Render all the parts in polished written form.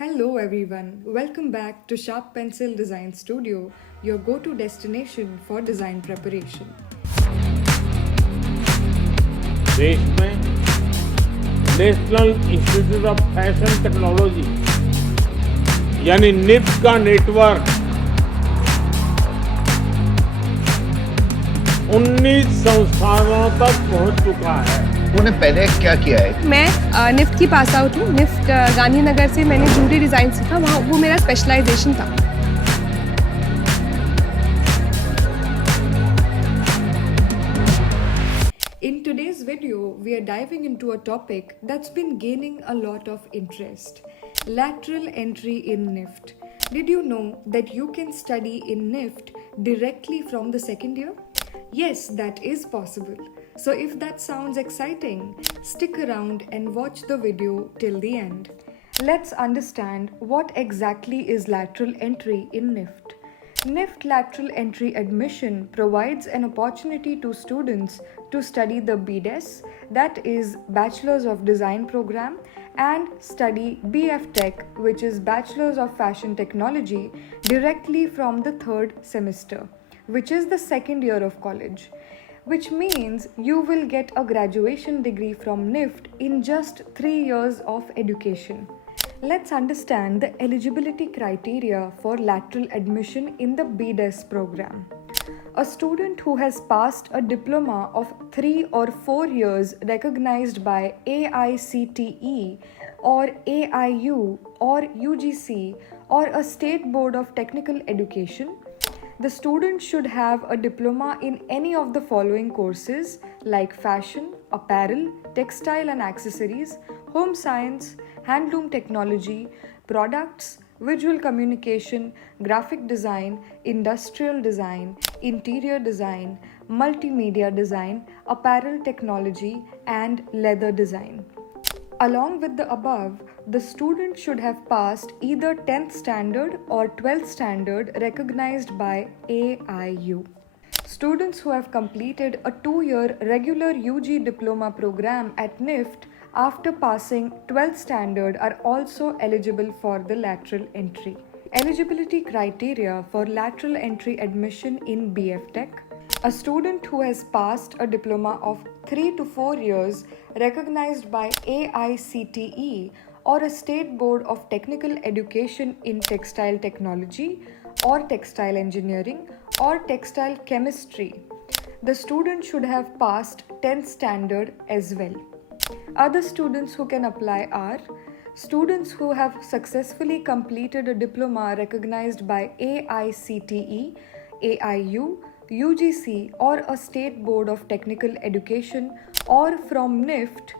Hello everyone, welcome back to Sharp Pencil Design Studio, your go-to destination for design preparation. देश में national institute of fashion technology यानी NIFT का network 19 संस्थानों तक पहुंच चुका है। उन्होंने पहले क्या किया है? मैं निफ्ट की पास आउट हूँ। निफ्ट गांधीनगर से मैंने ज्वेलरी डिज़ाइन सीखा, वहाँ वो मेरा स्पेशलाइजेशन था। In today's video, we are diving into a topic that's been gaining a lot of interest: lateral entry in NIFT. Did you know that you can study in NIFT directly from the second year? Yes, that is possible. So if that sounds exciting, stick around and watch the video till the end. Let's understand what exactly is lateral entry in NIFT. NIFT Lateral Entry admission provides an opportunity to students to study the Bdes, that is Bachelor's of Design program, and study BFTech, which is Bachelor's of Fashion Technology, directly from the third semester, which is the second year of college, which means you will get a graduation degree from NIFT in just 3 years of education. Let's understand the eligibility criteria for lateral admission in the Bdes program. A student who has passed a diploma of 3 or 4 years recognized by AICTE or AIU or UGC or a state board of technical education. The student should have a diploma in any of the following courses like fashion, apparel, textile and accessories, home science, handloom technology, products, visual communication, graphic design, industrial design, interior design, multimedia design, apparel technology, and leather design. Along with the above, the student should have passed either 10th standard or 12th standard recognized by AIU. Students who have completed a 2-year regular UG diploma program at NIFT after passing 12th standard are also eligible for the lateral entry. Eligibility criteria for lateral entry admission in BFTech. A student who has passed a diploma of 3 to 4 years recognized by AICTE or a state board of technical education in textile technology or textile engineering or textile chemistry. The student should have passed 10th standard as well. Other students who can apply are students who have successfully completed a diploma recognized by AICTE, AIU, UGC or a state board of technical education or from NIFT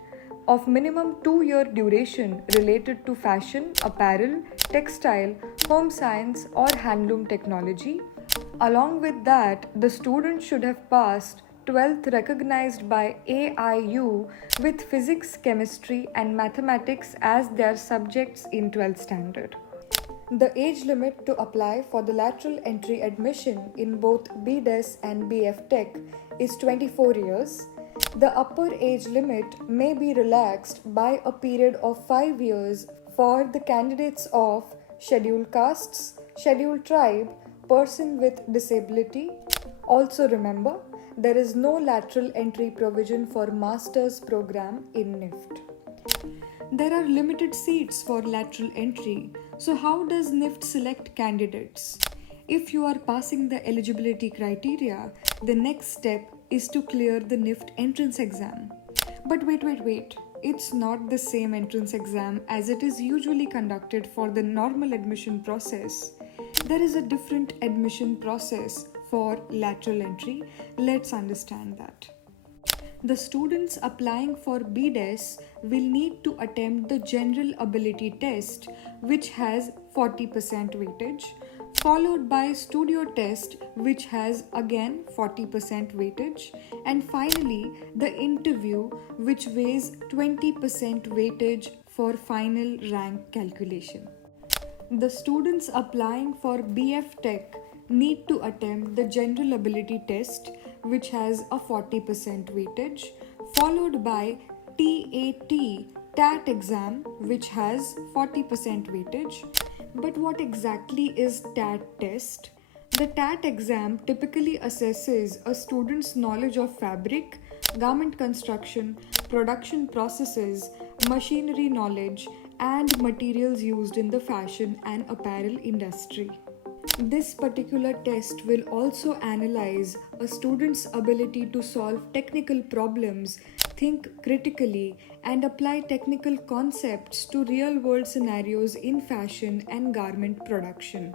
of minimum 2-year duration related to fashion, apparel, textile, home science or handloom technology. Along with that, the student should have passed 12th recognized by AIU with physics, chemistry and mathematics as their subjects in 12th standard. The age limit to apply for the lateral entry admission in both Bdes and BFTech is 24 years. The upper age limit may be relaxed by a period of 5 years for the candidates of scheduled castes, scheduled tribe, person with disability. Also remember, there is no lateral entry provision for master's program in NIFT. There are limited seats for lateral entry, so how does NIFT select candidates? If you are passing the eligibility criteria, the next step is to clear the NIFT entrance exam. But wait, it's not the same entrance exam as it is usually conducted for the normal admission process. There is a different admission process for lateral entry. Let's understand that. The students applying for Bdes will need to attempt the general ability test, which has 40% weightage, followed by studio test, which has again 40% weightage, and finally the interview, which weighs 20% weightage for final rank calculation. The students applying for BFTech need to attempt the general ability test, which has a 40% weightage, followed by TAT TAT exam, which has 40% weightage. But what exactly is TAT test? The TAT exam typically assesses a student's knowledge of fabric, garment construction, production processes, machinery knowledge, and materials used in the fashion and apparel industry. This particular test will also analyze a student's ability to solve technical problems, think critically, and apply technical concepts to real-world scenarios in fashion and garment production.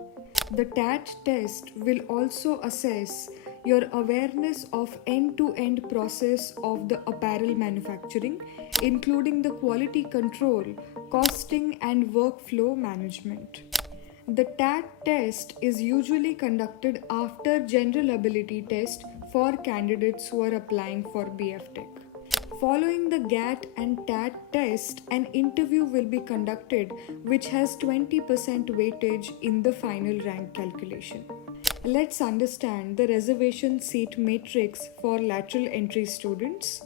The TAT test will also assess your awareness of end-to-end process of the apparel manufacturing, including the quality control, costing, and workflow management. The TAT test is usually conducted after general ability test for candidates who are applying for BFTech. Following the GAT and TAT test, an interview will be conducted which has 20% weightage in the final rank calculation. Let's understand the reservation seat matrix for lateral entry students.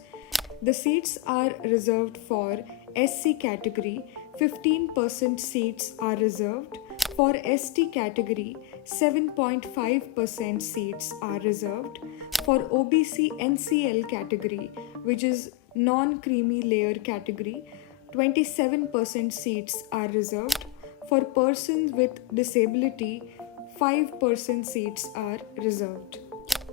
The seats are reserved for SC category, 15% seats are reserved. For ST category, 7.5% seats are reserved. For OBC NCL category, which is non-creamy layer category, 27% seats are reserved. For persons with disability, 5% seats are reserved.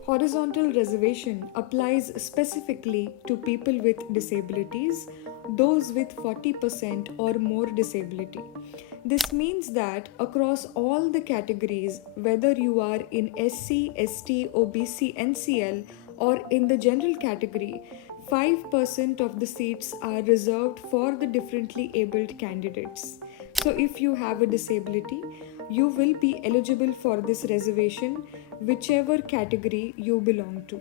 Horizontal reservation applies specifically to people with disabilities, those with 40% or more disability. This means that across all the categories, whether you are in SC, ST, OBC, NCL, or in the general category, 5% of the seats are reserved for the differently abled candidates. So if you have a disability, you will be eligible for this reservation, whichever category you belong to.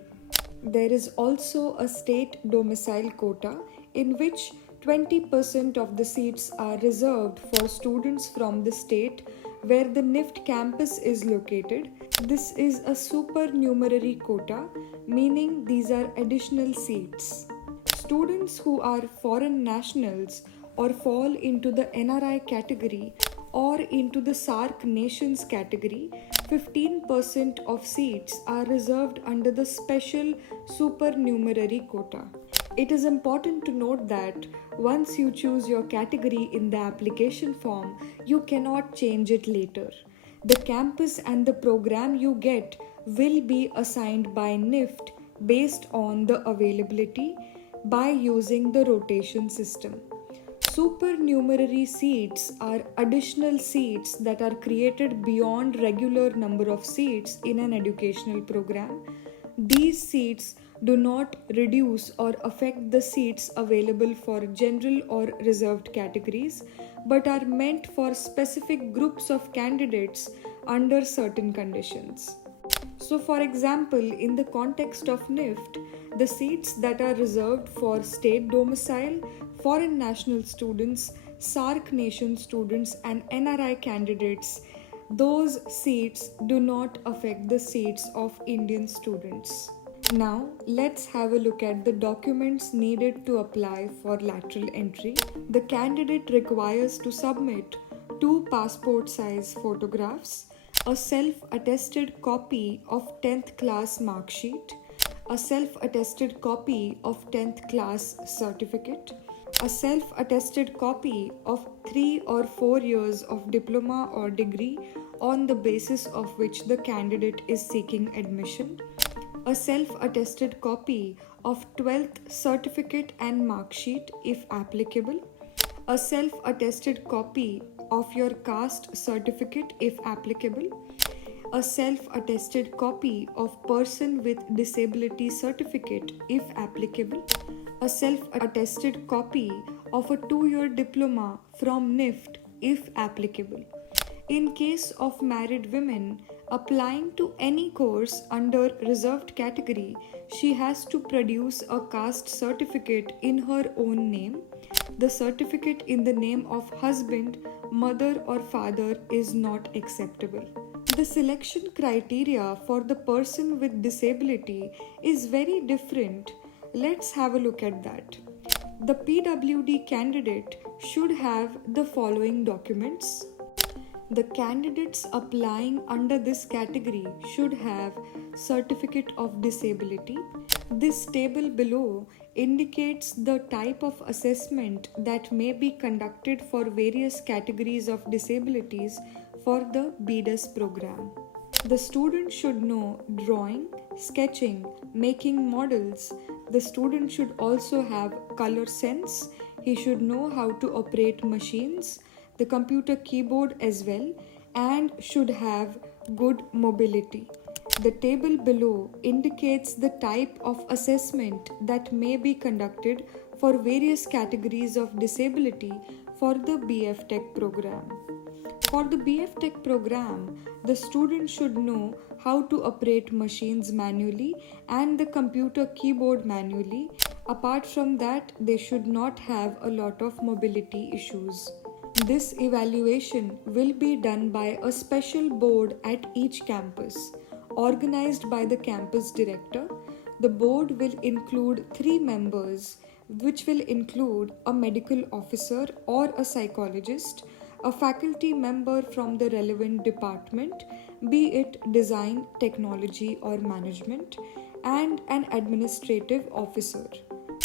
There is also a state domicile quota in which 20% of the seats are reserved for students from the state where the NIFT campus is located. This is a supernumerary quota, meaning these are additional seats. Students who are foreign nationals or fall into the NRI category or into the SAARC nations category, 15% of seats are reserved under the special supernumerary quota. It is important to note that once you choose your category in the application form, you cannot change it later. The campus and the program you get will be assigned by NIFT based on the availability by using the rotation system. Supernumerary seats are additional seats that are created beyond regular number of seats in an educational program. These seats do not reduce or affect the seats available for general or reserved categories, but are meant for specific groups of candidates under certain conditions. So, for example, in the context of NIFT, the seats that are reserved for state domicile, foreign national students, SAARC nation students, and NRI candidates, those seats do not affect the seats of Indian students. Now, let's have a look at the documents needed to apply for lateral entry. The candidate requires to submit 2 passport-size photographs, a self-attested copy of 10th class mark sheet, a self-attested copy of 10th class certificate, a self-attested copy of 3 or 4 years of diploma or degree on the basis of which the candidate is seeking admission, a self-attested copy of 12th certificate and mark sheet if applicable, a self-attested copy of your caste certificate if applicable, a self-attested copy of person with disability certificate if applicable, a self-attested copy of a 2-year diploma from NIFT if applicable. In case of married women applying to any course under reserved category, she has to produce a caste certificate in her own name. The certificate in the name of husband, mother or father is not acceptable. The selection criteria for the person with disability is very different. Let's have a look at that. The PwD candidate should have the following documents. The candidates applying under this category should have Certificate of Disability. This table below indicates the type of assessment that may be conducted for various categories of disabilities for the Bdes program. The student should know drawing, sketching, making models. The student should also have color sense. He should know how to operate machines, the computer keyboard as well, and should have good mobility. The table below indicates the type of assessment that may be conducted for various categories of disability for the BFTech program. For the BFTech program, the student should know how to operate machines manually and the computer keyboard manually. Apart from that, they should not have a lot of mobility issues. This evaluation will be done by a special board at each campus, organized by the campus director. The board will include 3 members, which will include a medical officer or a psychologist, a faculty member from the relevant department, be it design, technology, or management, and an administrative officer.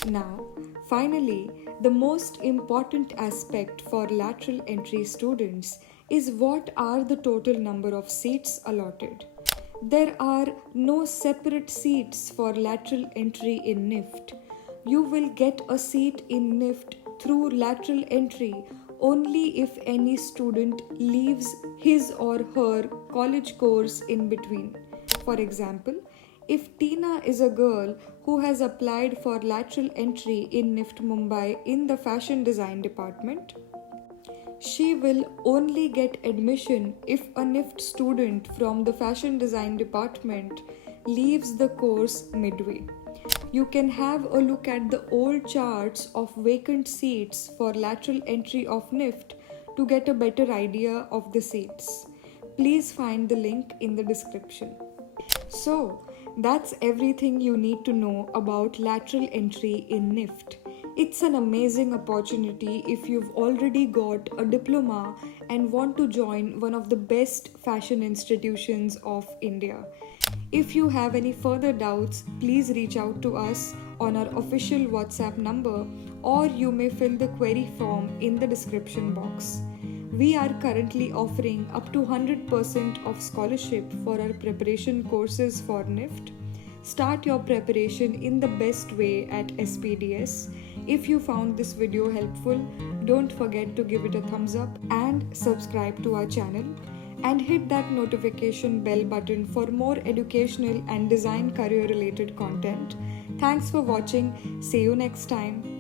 Now, finally, the most important aspect for lateral entry students is what are the total number of seats allotted. There are no separate seats for lateral entry in NIFT. You will get a seat in NIFT through lateral entry only if any student leaves his or her college course in between. For example, if Tina is a girl who has applied for lateral entry in NIFT Mumbai in the fashion design department, she will only get admission if a NIFT student from the fashion design department leaves the course midway. You can have a look at the old charts of vacant seats for lateral entry of NIFT to get a better idea of the seats. Please find the link in the description. So, that's everything you need to know about lateral entry in NIFT. It's an amazing opportunity if you've already got a diploma and want to join one of the best fashion institutions of India. If you have any further doubts, please reach out to us on our official WhatsApp number, or you may fill the query form in the description box. We are currently offering up to 100% of scholarship for our preparation courses for NIFT. Start your preparation in the best way at SPDS. If you found this video helpful, don't forget to give it a thumbs up and subscribe to our channel. And hit that notification bell button for more educational and design career related content. Thanks for watching. See you next time.